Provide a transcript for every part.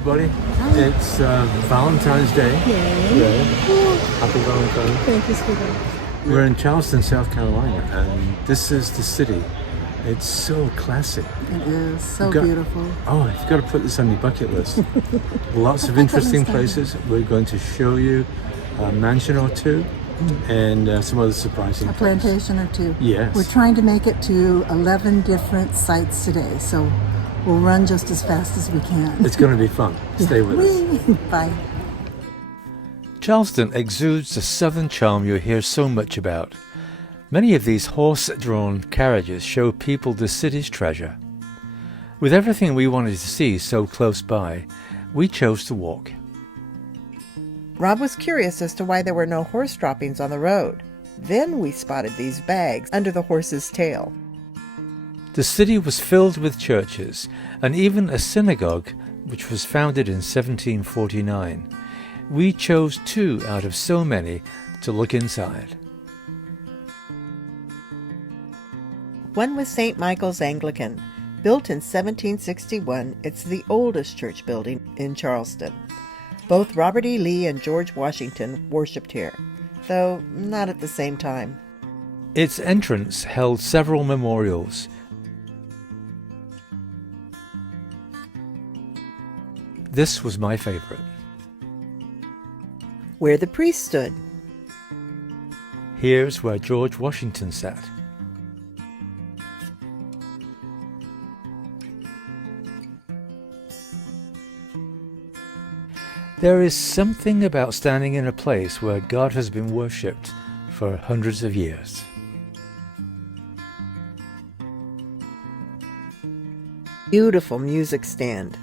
everybody. Hi. It's Valentine's Day. Yay. Happy Valentine's. Thank you, sweetheart. We're in Charleston, South Carolina, and this is the city. It's so classic. It is so beautiful. Oh, you've got to put this on your bucket list. Lots of interesting places. We're going to show you a mansion or two and some other surprising A things. plantation or two. Yes. We're trying to make it to 11 different sites today, so we'll run just as fast as we can. It's going to be fun. Stay with us. Bye. Charleston exudes the southern charm you hear so much about. Many of these horse-drawn carriages show people the city's treasure. With everything we wanted to see so close by, we chose to walk. Rob was curious as to why there were no horse droppings on the road. Then we spotted these bags under the horse's tail. The city was filled with churches, and even a synagogue, which was founded in 1749. We chose 2 out of so many to look inside. One was St. Michael's Anglican. Built in 1761, it's the oldest church building in Charleston. Both Robert E. Lee and George Washington worshipped here, though not at the same time. Its entrance held several memorials. This was my favorite. Where the priest stood. Here's where George Washington sat. There is something about standing in a place where God has been worshipped for hundreds of years. Beautiful music stand.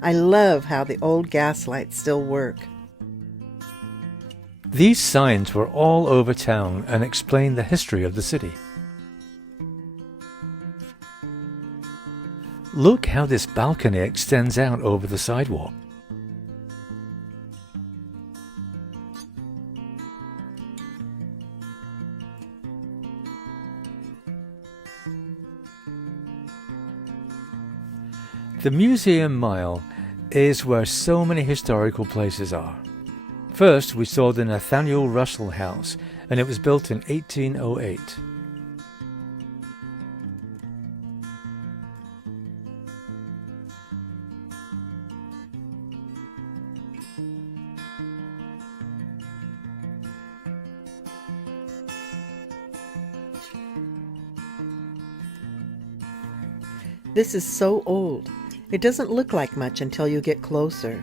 I love how the old gas lights still work. These signs were all over town and explain the history of the city. Look how this balcony extends out over the sidewalk. The Museum Mile is where so many historical places are. First, we saw the Nathaniel Russell House, and it was built in 1808. This is so old. It doesn't look like much until you get closer.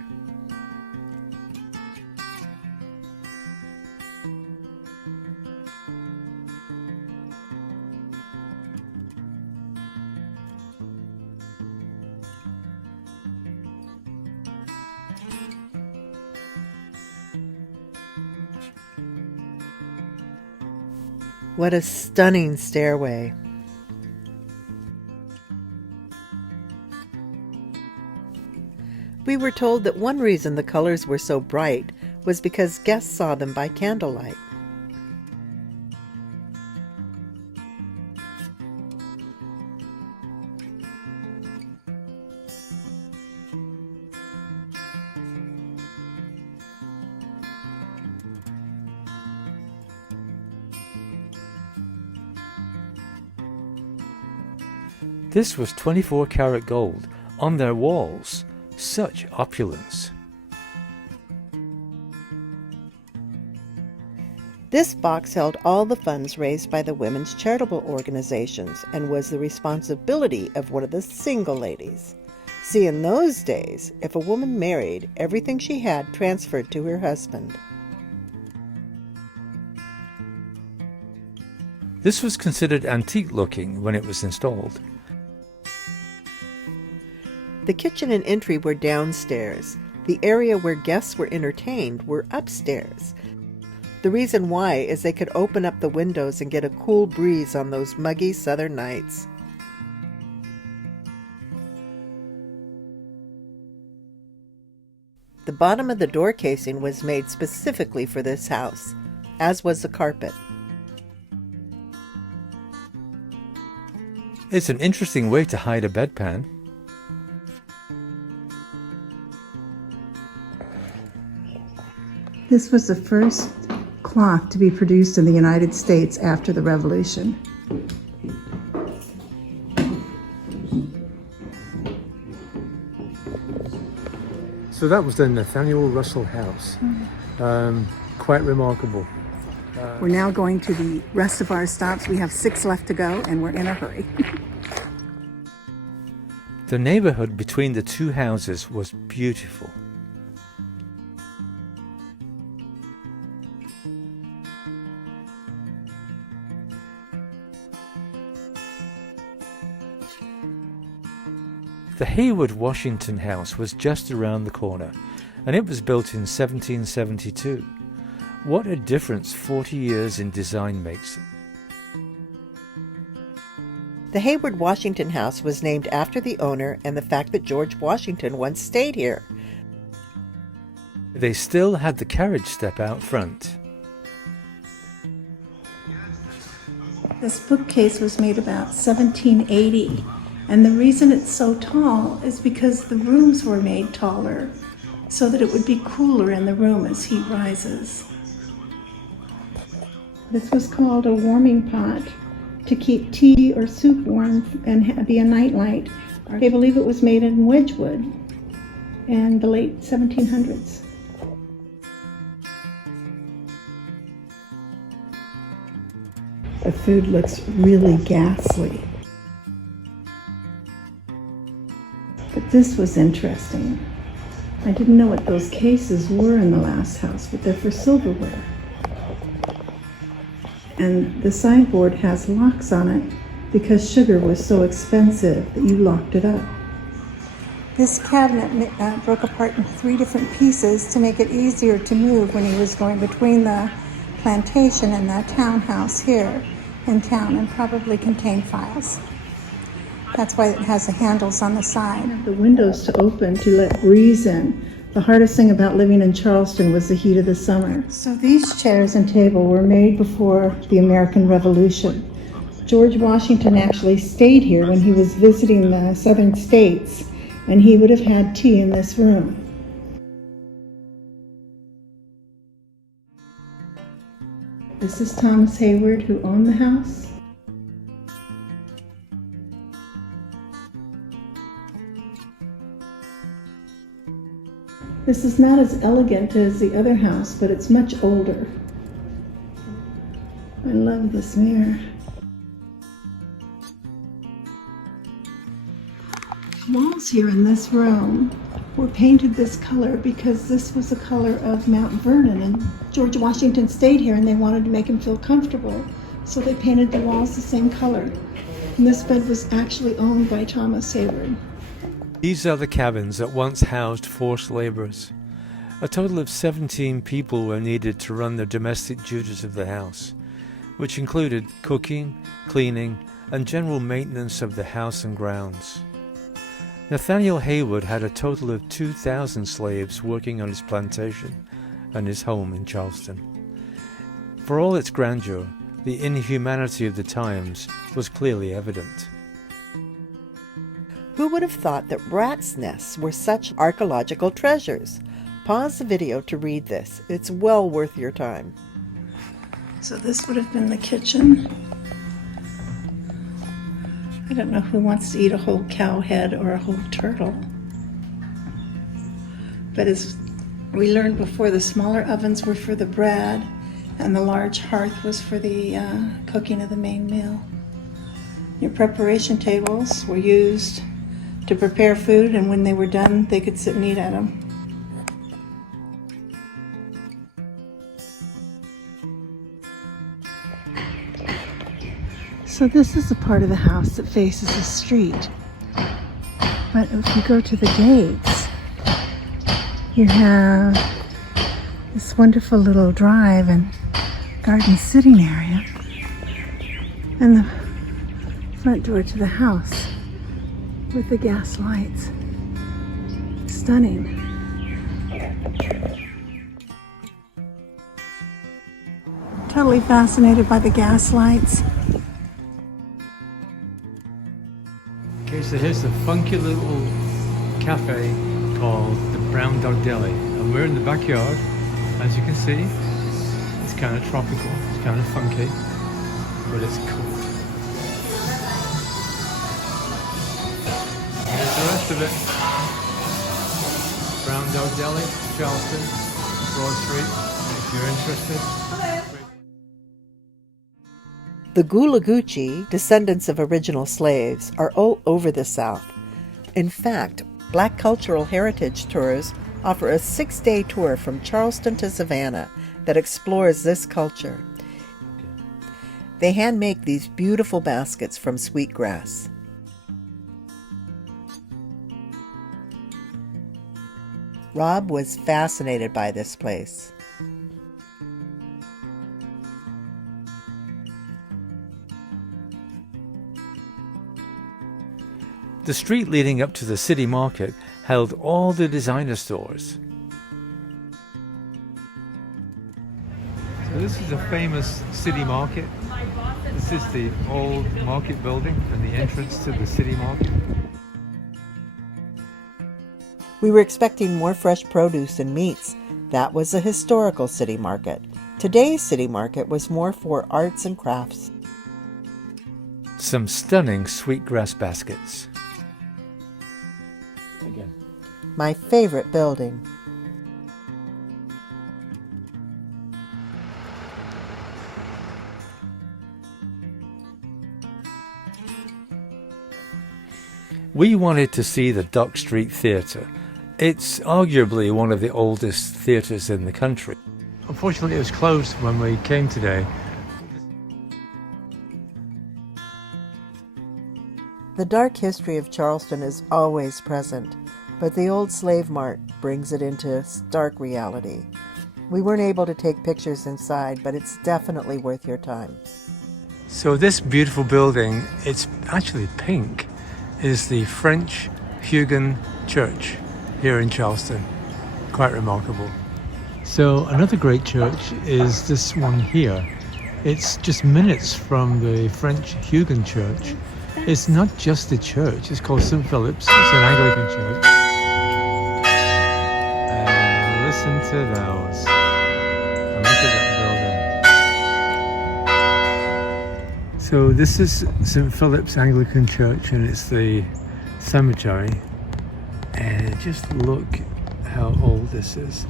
What a stunning stairway. We were told that one reason the colors were so bright was because guests saw them by candlelight. This was 24 karat gold on their walls. Such opulence. This box held all the funds raised by the women's charitable organizations and was the responsibility of one of the single ladies. See, in those days, if a woman married, everything she had transferred to her husband. This was considered antique-looking when it was installed. The kitchen and entry were downstairs. The area where guests were entertained were upstairs. The reason why is they could open up the windows and get a cool breeze on those muggy southern nights. The bottom of the door casing was made specifically for this house, as was the carpet. It's an interesting way to hide a bedpan. This was the first cloth to be produced in the United States after the Revolution. So that was the Nathaniel Russell House. Quite remarkable. We're now going to the rest of our stops. We have 6 left to go, and we're in a hurry. The neighborhood between the two houses was beautiful. The Hayward Washington House was just around the corner, and it was built in 1772. What a difference 40 years in design makes. The Hayward Washington House was named after the owner and the fact that George Washington once stayed here. They still had the carriage step out front. This bookcase was made about 1780, and the reason it's so tall is because the rooms were made taller so that it would be cooler in the room as heat rises. This was called a warming pot to keep tea or soup warm and be a nightlight. They believe it was made in Wedgwood in the late 1700s. The food looks really ghastly. But this was interesting. I didn't know what those cases were in the last house, but they're for silverware. And the sideboard has locks on it because sugar was so expensive that you locked it up. This cabinet broke apart in 3 different pieces to make it easier to move when he was going between the plantation and the townhouse here in town, and probably contained files. That's why it has the handles on the side. The windows to open to let breeze in. The hardest thing about living in Charleston was the heat of the summer. So these chairs and table were made before the American Revolution. George Washington actually stayed here when he was visiting the southern states, and he would have had tea in this room. This is Thomas Hayward, who owned the house. This is not as elegant as the other house, but it's much older. I love this mirror. Walls here in this room were painted this color because this was the color of Mount Vernon, and George Washington stayed here and they wanted to make him feel comfortable, so they painted the walls the same color. And this bed was actually owned by Thomas Hayward. These are the cabins that once housed forced laborers. A total of 17 people were needed to run the domestic duties of the house, which included cooking, cleaning, and general maintenance of the house and grounds. Nathaniel Hayward had a total of 2,000 slaves working on his plantation and his home in Charleston. For all its grandeur, the inhumanity of the times was clearly evident. Who would have thought that rats' nests were such archaeological treasures? Pause the video to read this. It's well worth your time. So this would have been the kitchen. I don't know who wants to eat a whole cow head or a whole turtle. But as we learned before, the smaller ovens were for the bread, and the large hearth was for the cooking of the main meal. Your preparation tables were used to prepare food, and when they were done, they could sit and eat at them. So this is the part of the house that faces the street. But if you go to the gates, you have this wonderful little drive and garden sitting area, and the front door to the house with the gas lights. Stunning. Totally fascinated by the gas lights. Okay, so here's the funky little cafe called the Brown Dog Deli, and we're in the backyard. As you can see, it's kind of tropical, it's kind of funky, but it's cool. Here's the rest of it. Brown Dog Deli, Charleston, Broad Street, if you're interested. The Gulaguchi, descendants of original slaves, are all over the South. In fact, Black Cultural Heritage Tours offer a 6-day tour from Charleston to Savannah that explores this culture. They hand make these beautiful baskets from sweetgrass. Rob was fascinated by this place. The street leading up to the city market held all the designer stores. So this is a famous city market. This is the old market building and the entrance to the city market. We were expecting more fresh produce and meats. That was a historical city market. Today's city market was more for arts and crafts. Some stunning sweetgrass baskets. Again. My favorite building. We wanted to see the Dock Street Theatre. It's arguably one of the oldest theatres in the country. Unfortunately, it was closed when we came today. The dark history of Charleston is always present, but the old slave mart brings it into stark reality. We weren't able to take pictures inside, but it's definitely worth your time. So this beautiful building, it's actually pink, is the French Huguenot Church here in Charleston. Quite remarkable. So another great church is this one here. It's just minutes from the French Huguenot Church. It's not just a church, it's called St. Philip's. It's an Anglican church. And listen to those. And look at that building. So this is St. Philip's Anglican Church, and it's the cemetery. And just look how old this is.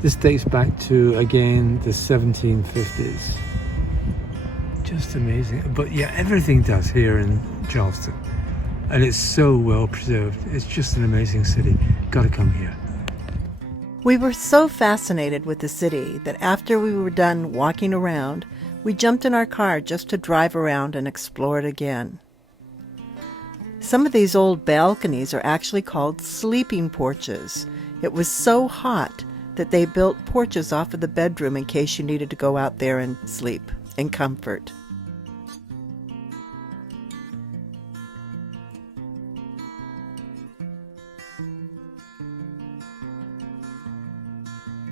This dates back to, again, the 1750s. Just amazing. But yeah, everything does here in Charleston. And it's so well preserved. It's just an amazing city. Gotta come here. We were so fascinated with the city that after we were done walking around, we jumped in our car just to drive around and explore it again. Some of these old balconies are actually called sleeping porches. It was so hot that they built porches off of the bedroom in case you needed to go out there and sleep in comfort.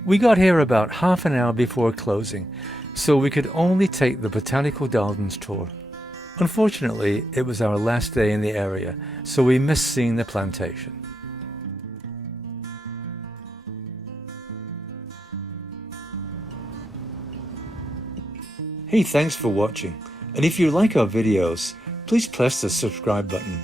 We got here about half an hour before closing, so we could only take the Botanical Gardens tour. Unfortunately, it was our last day in the area, so we missed seeing the plantation. Hey, thanks for watching, and if you like our videos, please press the subscribe button.